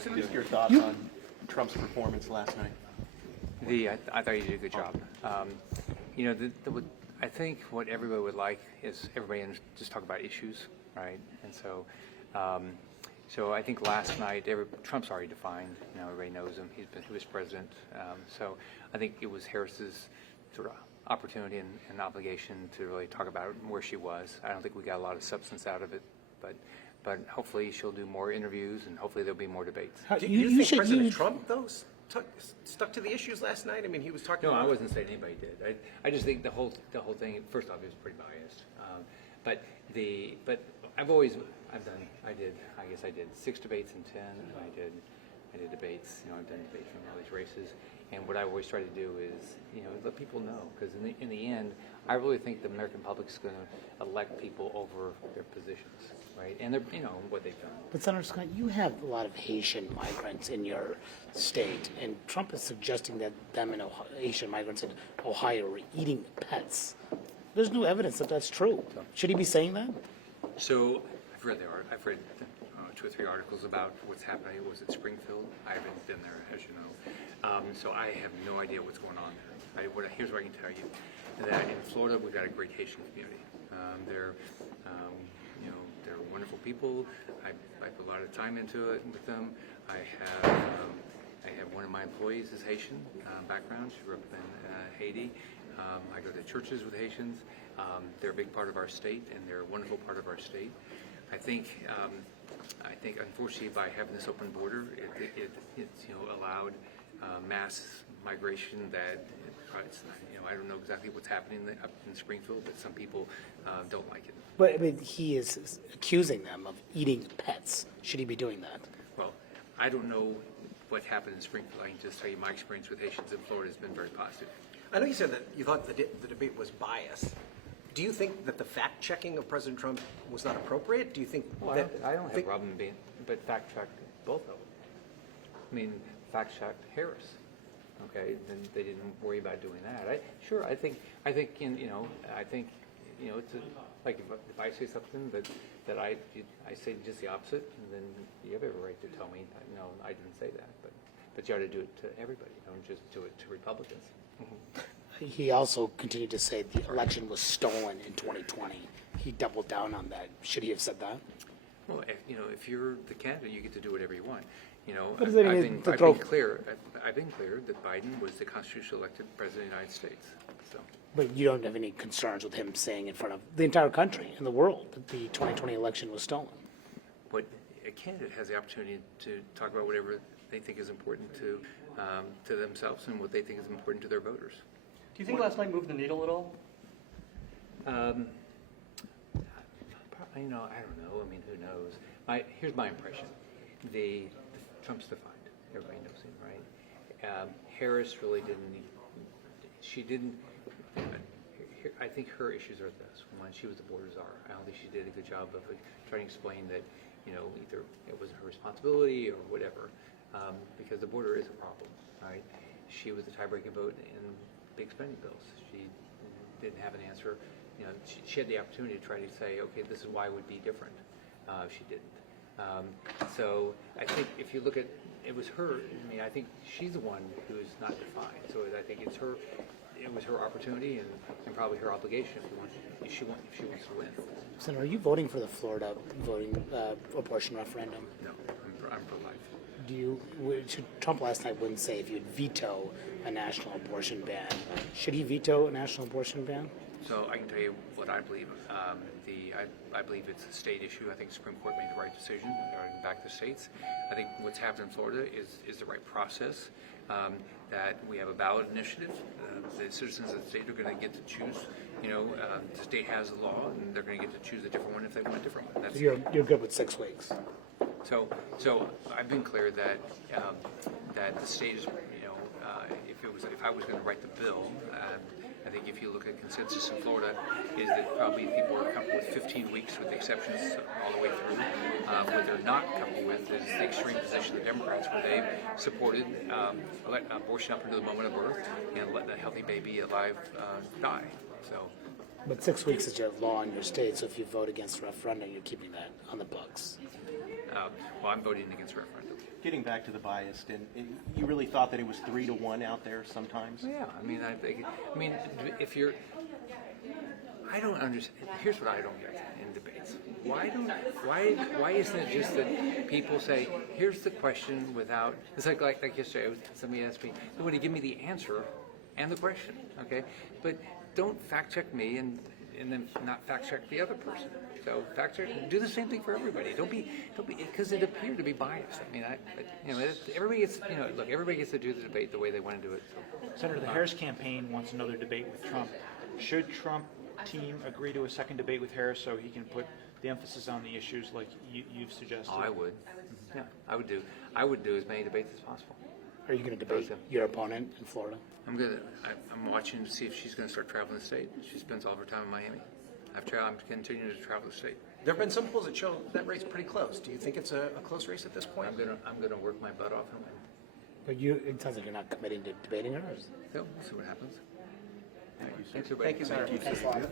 So just your thoughts on Trump's performance last night. I thought he did a good job. I think what everybody would like is everybody just talk about issues, right? And so I think last night Trump's already defined. Everybody knows him. He was president. So I think it was Harris's sort of opportunity and obligation to really talk about where she was. I don't think we got a lot of substance out of it, but hopefully she'll do more interviews and hopefully there'll be more debates. Do you think President Trump, though, stuck to the issues last night? I mean, he was talking. No, I wasn't saying anybody did. I just think the whole thing. First off, it was pretty biased. But I did 6 debates in 10, and I did debates. I've done debates in all these races, and what I always try to do is let people know, because in the end, I really think the American public is going to elect people over their positions, right? And they're what they've done. But Senator Scott, you have a lot of Haitian migrants in your state, and Trump is suggesting that Haitian migrants in Ohio are eating pets. There's no evidence that that's true. Should he be saying that? So I've read 2 or 3 articles about what's happening. It was at Springfield. I haven't been there, as you know. So I have no idea what's going on there. Here's what I can tell you: that in Florida we've got a great Haitian community. They're wonderful people. I put a lot of time into it with them. I have one of my employees is Haitian background. She grew up in Haiti. I go to churches with Haitians. They're a big part of our state, and they're a wonderful part of our state. I think unfortunately by having this open border, it's allowed mass migration that I don't know exactly what's happening up in Springfield, but some people don't like it. But I mean, he is accusing them of eating pets. Should he be doing that? Well, I don't know what happened in Springfield. I can just tell you my experience with Haitians in Florida has been very positive. I know you said that you thought the debate was biased. Do you think that the fact-checking of President Trump was not appropriate? Do you think that... I don't have a problem but fact-check both of them. I mean, fact-check Harris. Okay, then they didn't worry about doing that. I think it's like if I say something that I say just the opposite, and then you have every right to tell me, no, I didn't say that. But you ought to do it to everybody. Don't just do it to Republicans. He also continued to say the election was stolen in 2020. He doubled down on that. Should he have said that? Well, if you're the candidate, you get to do whatever you want. I've been clear that Biden was the constitutionally elected president of the United States. So. But you don't have any concerns with him saying in front of the entire country and the world that the 2020 election was stolen? But a candidate has the opportunity to talk about whatever they think is important to themselves and what they think is important to their voters. Do you think last night moved the needle at all? I don't know. I mean, who knows? Here's my impression: Trump's defined. Everybody knows him, right? Harris really didn't. She didn't. I think her issues are this: one, she was the border czar. I don't think she did a good job of trying to explain that, either it wasn't her responsibility or whatever, because the border is a problem, right? She was the tie-breaking vote in big spending bills. She didn't have an answer. She had the opportunity to try to say, okay, this is why it would be different. She didn't. So I think if you look at, it was her. I mean, I think she's the one who is not defined. So I think it's her. It was her opportunity and probably her obligation if she wants to win. Senator, are you voting for the Florida abortion referendum? No, I'm pro-life. Trump last night wouldn't say if you'd veto a national abortion ban. Should he veto a national abortion ban? So I can tell you what I believe. I believe it's a state issue. I think the Supreme Court made the right decision regarding back to states. I think what's happened in Florida is the right process. That we have a ballot initiative. The citizens of the state are going to get to choose. The state has a law, and they're going to get to choose a different one if they want a different one. You're good with 6 weeks. So I've been clear that that the state is, if I was going to write the bill, I think if you look at consensus in Florida, is that probably people are comfortable with 15 weeks with the exceptions all the way through. What they're not comfortable with is the extreme position of the Democrats, where they've supported abortion up until the moment of birth and let the healthy baby alive die. So. But 6 weeks is your law in your state, so if you vote against the referendum, you're keeping that on the books. well, I'm voting against referendum. Getting back to the biased, and you really thought that it was 3-1 out there sometimes? Yeah, I mean, if you're, I don't understand. Here's what I don't get in debates. Why isn't it just that people say, here's the question without, it's like yesterday, somebody asked me, somebody give me the answer and the question, okay? But don't fact check me and then not fact check the other person. So fact check, do the same thing for everybody. Don't be, because it appeared to be biased. I mean, everybody gets, look, everybody gets to do the debate the way they want to do it. So. Senator, the Harris campaign wants another debate with Trump. Should Trump team agree to a second debate with Harris so he can put the emphasis on the issues like you've suggested? Oh, I would. Yeah, I would do as many debates as possible. Are you going to debate your opponent in Florida? I'm watching to see if she's going to start traveling the state. She spends all of her time in Miami. I'm continuing to travel the state. There have been some polls that show that race pretty close. Do you think it's a close race at this point? I'm gonna work my butt off and win. But it sounds like you're not committing to debating her. So we'll see what happens. Thank you, sir. Thanks, everybody. Thank you, Senator. Thanks a lot.